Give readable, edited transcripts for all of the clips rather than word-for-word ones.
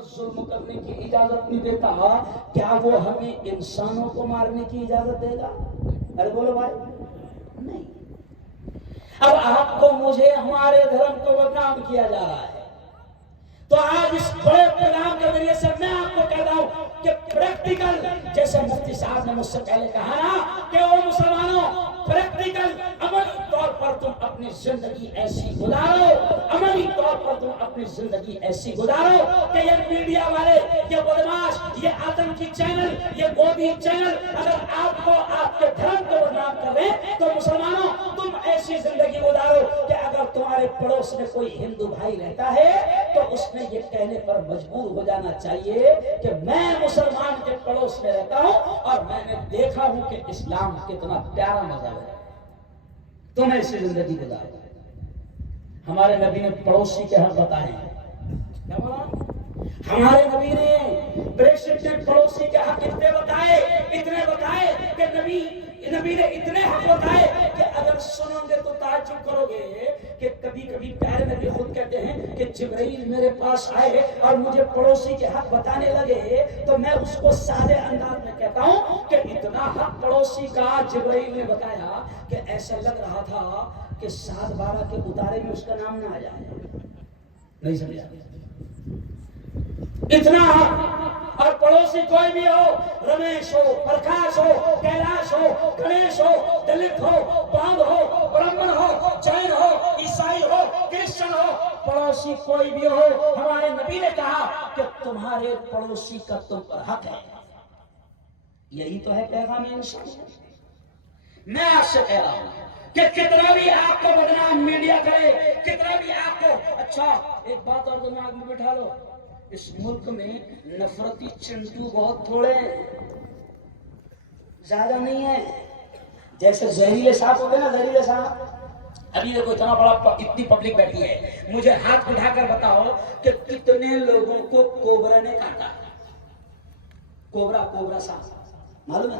پر ظلم کرنے کی اجازت نہیں دیتا، کیا وہ ہمیں انسانوں کو مارنے کی اجازت دے گا؟ ارے بولو بھائی، نہیں۔ اب آپ کو مجھے ہمارے دھرم کو بدنام کیا جا رہا ہے، تو آج اس بڑے پیغام کے ذریعے سے میں آپ کو کہتا ہوں کہ پریکٹیکل، جیسے مفتی صاحب نے مجھ سے پہلے کہا نا کہ وہ مسلمانوں پریکٹیکل عملی طور پر تم اپنی زندگی ایسی گزارو، عملی طور پر تم اپنی زندگی ایسی گزارو کہ یہ میڈیا والے، یہ بدماش، یہ آتنکی چینل، یہ گودی چینل اگر آپ کو آپ کے دھرم کو بدنام کر رہے ہیں تو مسلمانوں تم ایسی زندگی گزارو کہ اگر تمہارے پڑوس میں کوئی ہندو بھائی رہتا ہے تو اس نے یہ کہنے پر مجبور ہو جانا چاہیے کہ میں مسلمان کے پڑوس میں رہتا ہوں اور میں نے دیکھا ہوں کہ اسلام کتنا پیارا مذہب ہے، تم ایسی زندگی گزارو۔ ہمارے نبی نے پڑوسی کے حق بتائے، کیا بولا؟ ہمارے نبی نے بریکسٹ نے پڑوسی کے حق اتنے بتائے کہ نبی نے اتنے حق بتائے کہ اگر سنو گے تو تعجب کرو گے کہ کبھی کبھی پیارے نبی خود کہتے ہیں کہ جبرائیل میرے پاس آئے اور مجھے پڑوسی کے حق بتانے لگے تو میں اس کو سادے انداز میں کہتا ہوں کہ اتنا حق پڑوسی کا جبرائیل نے بتایا کہ ایسا لگ رہا تھا کہ 7/12 کے اتارے میں اس کا نام نہ آ جائے، نہیں سمجھا؟ اتنا حق، اور پڑوسی کوئی بھی ہو، رمیش ہو، پرکاش ہو، کیلاش ہو، گنیش ہو، دلت ہو، باندھ ہو، برہمن ہو، جین ہو، عیسائی ہو، کرسچن ہو، پڑوسی کوئی بھی ہو، ہمارے نبی نے کہا کہ تمہارے پڑوسی کا تم پر حق ہے۔ یہی تو ہے پیغام انسان۔ میں آپ سے کہہ رہا ہوں کہ کتنا بھی آپ کو بدنام میڈیا کرے، کتنا بھی آپ کو، اچھا ایک بات اور دماغ میں بٹھا لو، اس ملک میں نفرتی چنٹو بہت تھوڑے ہیں، زیادہ نہیں ہے۔ جیسے زہریلے صاحب ہوتے نا، زہریلے صاحب، ابھی دیکھو اتنا بڑا اتنی پبلک بیٹھی ہے، مجھے ہاتھ اٹھا کر بتاؤ کہ کتنے لوگوں کو کوبرا نے کاٹا؟ کوبرا صاحب معلوم ہے؟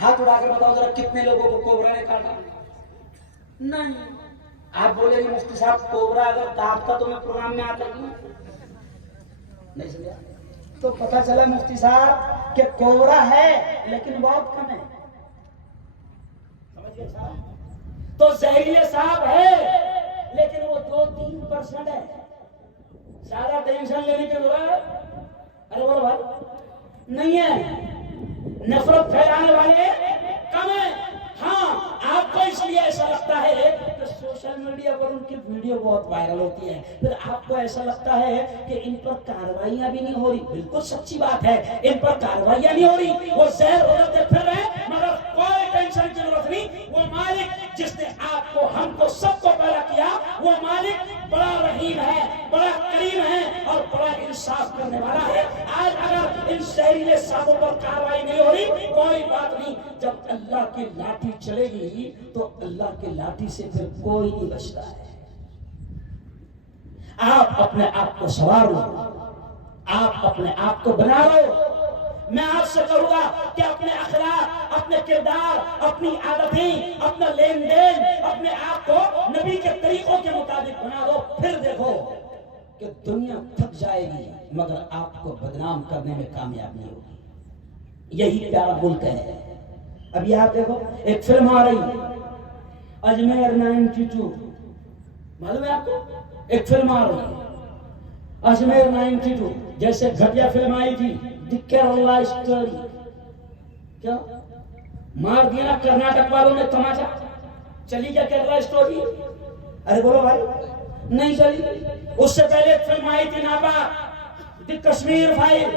ہاتھ اٹھا کر بتاؤ ذرا کتنے لوگوں کو کوبرا نے کاٹا؟ نہیں۔ آپ بولے کہ مفتی صاحب کوبرا اگر کاٹتا تو میں پروگرام میں آتا نہیں سمجھا؟ تو پتہ چلا مفتی صاحب کہ کوبرا ہے لیکن بہت کم ہے، سمجھ گئے صاحب؟ تو زہریلے صاحب ہے لیکن وہ 2-3% ہے، زیادہ ٹینشن لینے کی ضرورت ارے بولو بھائی نہیں ہے۔ نفرت پھیلانے والے کم ہیں۔ ہاں آپ کو اس لیے ایسا لگتا ہے کہ سوشل میڈیا پر ان کی ویڈیو بہت وائرل ہوتی ہے، پھر آپ کو ایسا لگتا ہے کہ ان پر کارروائیاں بھی نہیں ہو رہی۔ بالکل سچی بات ہے، ان پر کارروائیاں نہیں ہو رہی، وہ زہر اگلتے پھر رہے ہیں، مگر کوئی ٹینشن کی ضرورت نہیں۔ وہ مالک جس نے آپ کو، ہم کو، سب کو پیدا کیا، وہ مالک بڑا رحیم ہے، بڑا کریم ہے اور بڑا انصاف کرنے والا ہے۔ آج اگر ان زہریلے سانپوں پر کارروائی نہیں ہو رہی کوئی بات نہیں، جب اللہ کی لاٹھی چلے گی تو اللہ کی لاٹھی سے پھر کوئی نہیں بچتا ہے۔ آپ اپنے آپ کو سنوار لو، آپ اپنے آپ کو بنا لو۔ میں آپ سے کہوں گا کہ اپنے اخلاق، اپنے کردار، اپنی عادتیں، اپنا لین دین، اپنے آپ کو نبی کے طریقوں کے مطابق بنا دو، پھر دیکھو کہ دنیا تھک جائے گی مگر آپ کو بدنام کرنے میں کامیاب نہیں ہوگی۔ یہی پیارا ملک ہے۔ ابھی آپ دیکھو ایک فلم آ رہی اجمیر 92، معلوم ہے آپ کو؟ ایک فلم آ رہی ہے اجمیر 92، جیسے گھٹیا فلم آئی تھی دی کیرلا اسٹوری، کیا مار دیا نا کرناٹک والوں نے تماچا؟ چلی کیا کیرلا اسٹوری؟ ارے بولو بھائی نہیں چلی۔ اس سے پہلے ایک فلم آئی تھی ناپاک دی کشمیر فائل،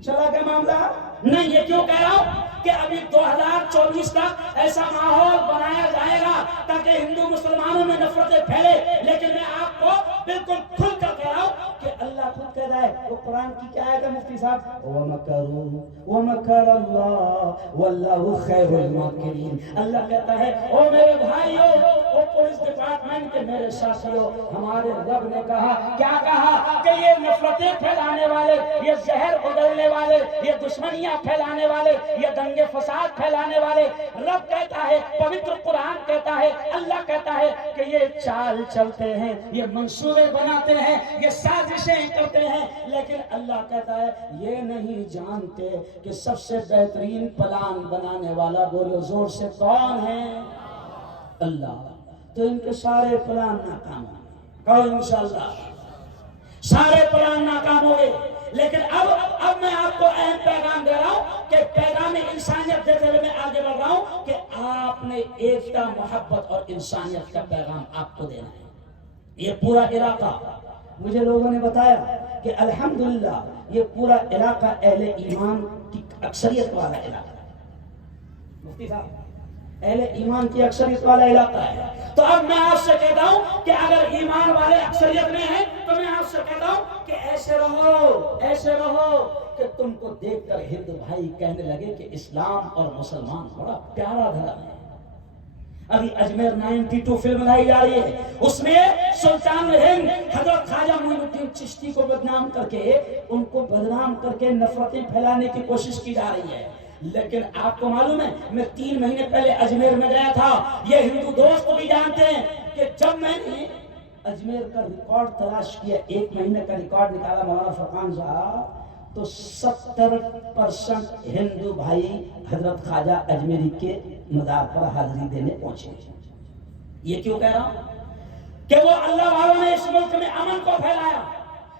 چلا کیا معاملہ؟ نہیں۔ یہ کیوں کہہ رہا ہوں کہ ابھی 2024 تک ایسا ماحول بنایا جائے گا تاکہ ہندو مسلمانوں میں نفرتیں پھیلے، لیکن میں آپ کو بالکل کھل کر کہہ رہا ہوں کہ اللہ خود کہتا ہے، وہ قرآن کی کیا آیت ہے مفتی صاحب؟ وَمَكَرُوا وَمَكَرَ اللَّهُ وَاللَّهُ خَيْرُ الْمَاكِرِينَ۔ اللہ کہتا ہے او میرے بھائیو، وہ पुलिस डिपार्टमेंट के मेरे साथियों, हमारे रब ने कहा, क्या कहा कि ये नफरतें फैलाने वाले, ये जहर उगलने वाले, ये दुश्मनियां फैलाने वाले, ये दंगे फसाद फैलाने वाले, रब कहता है, पवित्र कुरान कहता है, अल्लाह कहता है कि ये चाल चलते हैं, ये मंसूबे बनाते हैं, ये साजिशें करते हैं, लेकिन अल्लाह कहता है ये नहीं जानते कि सबसे बेहतरीन प्लान बनाने वाला, बोलो जोर से, कौन है? अल्लाह। तो इनके सारे प्लान नाकाम होंगे, कहो इंशाअल्लाह सारे प्लान नाकाम हो गए। लेकिन अब मैं आपको अहम पैगाम दे रहा हूं कि पैगाम इंसानियत देते हुए मैं आगे बढ़ रहा हूं कि आपने एकता, मोहब्बत और इंसानियत का पैगाम आपको देना है। ये पूरा इलाका, मुझे लोगों ने बताया कि अल्हम्दुलिल्लाह ये पूरा इलाका अहले ईमान की अक्सरियत वाला इलाका है। मुफ्ती साहब, अहले ईमान की अक्सरियत वाला इलाका है। तो अब मैं आपसे कहता हूं कि अगर ईमान वाले अक्सरियत में हैं, तो मैं आपसे कहता हूं कि ऐसे रहो कि तुमको देखकर हिंदू भाई कहने लगे कि इस्लाम और मुसलमान बड़ा प्यारा धर्म है। अभी अजमेर 92 फिल्म लाई जा रही है, उसमें सुल्तान हिंद हजरत ख्वाजा मोइनुद्दीन चिश्ती को बदनाम करके, उनको बदनाम करके नफरतें फैलाने की कोशिश की जा रही है। लेकिन आपको मालूम है, मैं 3 महीने पहले अजमेर में गया था, ये हिंदू दोस्त भी जानते हैं कि जब मैंने अजमेर का रिकॉर्ड तलाश किया, 1 महीने का रिकॉर्ड निकाला मौलाना फरकान साहब, तो 70% हिंदू भाई हजरत ख्वाजा अजमेरी के मज़ार पर हाजिरी देने पहुंचे। ये क्यों कह रहा हूं? कि वो अल्लाह वालों ने इस मुल्क में अमन को फैलाया,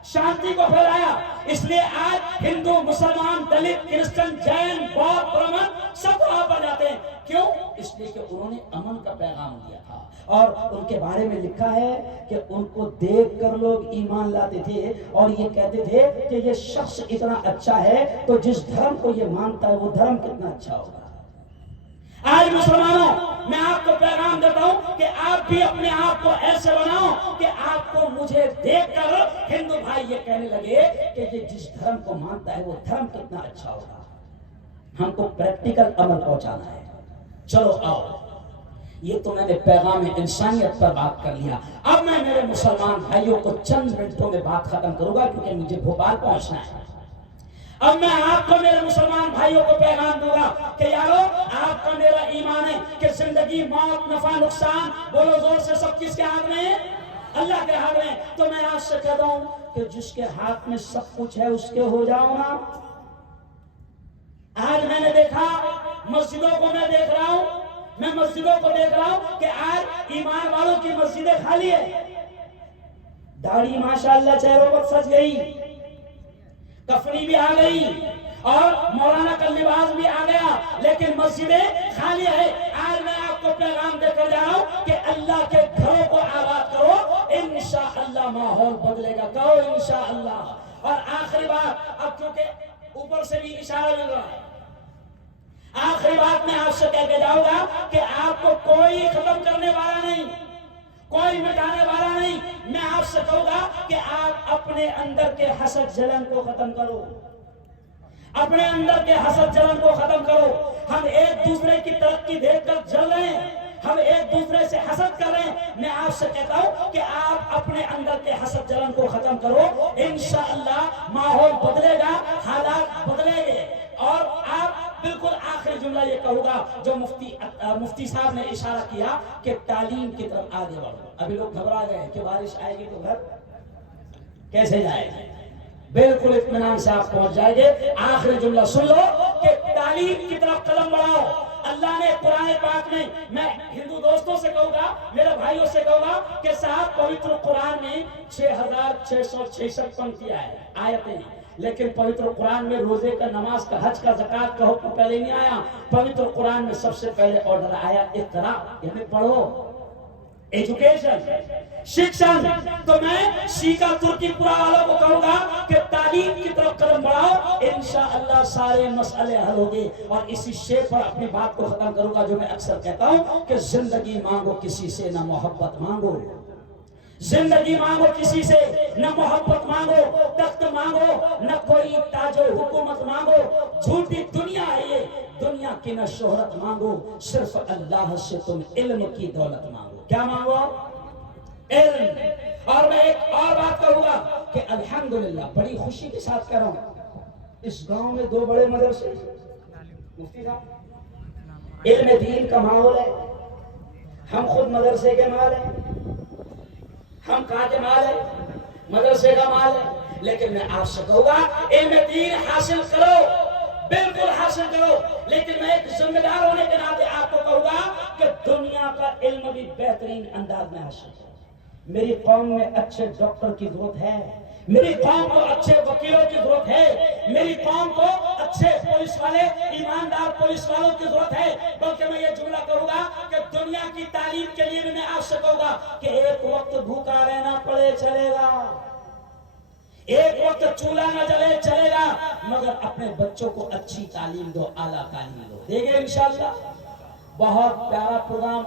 शांति को फैलाया, इसलिए आज हिंदू, मुसलमान, दलित, क्रिश्चियन, जैन, बौद्ध, ब्राह्मण सब वहां पर जाते हैं। क्यों? इसलिए कि उन्होंने अमन का पैगाम दिया था। और उनके बारे में लिखा है कि उनको देखकर लोग ईमान लाते थे और ये कहते थे कि ये शख्स इतना अच्छा है, तो जिस धर्म को ये मानता है वो धर्म कितना अच्छा होगा। आज मुसलमानों, मैं आपको पैगाम देता हूं कि आप भी अपने आप को ऐसे बनाओ कि आपको मुझे देखकर हिंदू भाई ये कहने लगे कि ये जिस धर्म को मानता है वो धर्म कितना अच्छा होगा। हमको प्रैक्टिकल अमल पहुंचाना है। चलो आओ, ये तो मैंने पैगाम इंसानियत पर बात कर लिया। अब मैं मेरे मुसलमान भाइयों को चंद मिनटों में बात खत्म करूंगा, क्योंकि मुझे भोपाल पहुंचना है। अब मैं आपको, मेरे मुसलमान भाइयों को पैगाम दूंगा कि यारो, आपका मेरा ईमान है कि जिंदगी, मौत, नफा, नुकसान, बोलो जोर से, सब किसके हाथ में है? अल्लाह के हाथ में। तो मैं आपसे कहता हूं कि जिसके हाथ में सब कुछ है उसके हो जाओ ना। आज मैंने देखा, मस्जिदों को मैं देख रहा हूं, मैं मस्जिदों को देख रहा हूं कि आज ईमान वालों की मस्जिदें खाली है। दाढ़ी माशाअल्लाह चेहरों पर सज गई, कफनी भी आ गई और मौलाना का लिबास भी आ गया, लेकिन मस्जिदें खाली है। आज मैं आपको पैगाम देकर जा रहा हूं कि अल्लाह के घरों को आबाद करो, इंशाअल्लाह माहौल बदलेगा। कहो इंशाअल्लाह। और आखिरी बात, अब क्योंकि ऊपर से भी इशारा मिल रहा है, आखिरी बात मैं आपसे कह के जाऊंगा कि आपको कोई खत्म करने वाला नहीं, कोई मिटाने वाला नहीं। मैं आपसे कहूंगा कि आप अपने अंदर के हसद जलन को खत्म करो, अपने अंदर के हसद जलन को खत्म करो। हम एक दूसरे की तरक्की देखकर जल रहे हैं, हम एक दूसरे से हसद कर रहे हैं। मैं आपसे कहता हूं कि आप अपने अंदर के हसद जलन को खत्म करो, इंशाअल्लाह माहौल बदलेगा, हालात बदलेंगे। और आप बिल्कुल आखिरी जुमला ये कहूंगा जो मुफ्ती साहब ने इशारा किया कि तालीम की तरफ आगे बढ़ो। अभी लोग घबरा गए कि बारिश आएगी तो घर कैसे जाएगी। बिल्कुल इत्मीनान से आप पहुंच जाएंगे। आखिरी जुमला सुन लो कि तालीम की तरफ कदम बढ़ाओ। अल्लाह ने कुरान पाक में, मैं हिंदू दोस्तों से कहूंगा, मेरे भाइयों से कहूंगा कि साहब पवित्र कुरान में 6666 पंक्तियां है, आयतें हैं, लेकिन पवित्र कुरान में रोजे का, नमाज का, हज का, ज़कात का हुक्म पहले नहीं आया। पवित्र कुरान में सबसे पहले ऑर्डर आया इक़रा, यानी पढ़ो, एजुकेशन, शिक्षण। तो मैं सीका तुर्की पुरा वालों को कहूंगा कि तालीम की तरफ कदम बढ़ाओ, इंशाअल्लाह सारे मसले हल होंगे। और इसी शेर पर अपनी बात को खत्म करूंगा जो मैं अक्सर कहता हूं कि जिंदगी मांगो किसी से, ना मोहब्बत मांगो। जिंदगी मांगो किसी से, न मोहब्बत मांगो, तख्त मांगो, न कोई ताजो हुकूमत मांगो। झूठी दुनिया है ये, दुनिया की न शोहरत मांगो, सिर्फ अल्लाह से तुम इल्म की दौलत मांगो। کیا مانگو؟ علم. اور میں ایک اور بات کہوں گا کہ الحمدللہ بڑی خوشی کے ساتھ کہہ رہا ہوں، اس گاؤں میں 2 بڑے مدرسے، مفتی صاحب، علم دین کا ماحول ہے. ہم خود مدرسے کے مال ہیں. ہم کہاں کے مال ہیں؟ مدرسے کا مال ہے. لیکن میں آپ سے کہوں گا علم دین حاصل کرو، بالکل حاصل کرو. لیکن میں ایک ذمہ دار ہونے کے ناطے آپ کو کہوں گا کہ دنیا کا علم بھی بہترین انداز میں حاصل کرو. میری قوم میں اچھے ڈاکٹر کی ضرورت ہے، میری قوم کو اچھے وکیلوں کی ضرورت ہے، میری قوم کو اچھے پولیس والے، ایماندار پولیس والوں کی ضرورت ہے. بلکہ میں یہ جملہ کہوں گا کہ دنیا کی تعلیم کے لیے بھی میں آپ سے کہوں گا کہ ایک وقت بھوکا رہنا پڑے چلے گا، ایک وقت چولہا نہ جلے چلے گا، مگر اپنے بچوں کو اچھی تعلیم دو، اعلیٰ تعلیم دو. دیکھیں انشاءاللہ بہت پیارا پروگرام.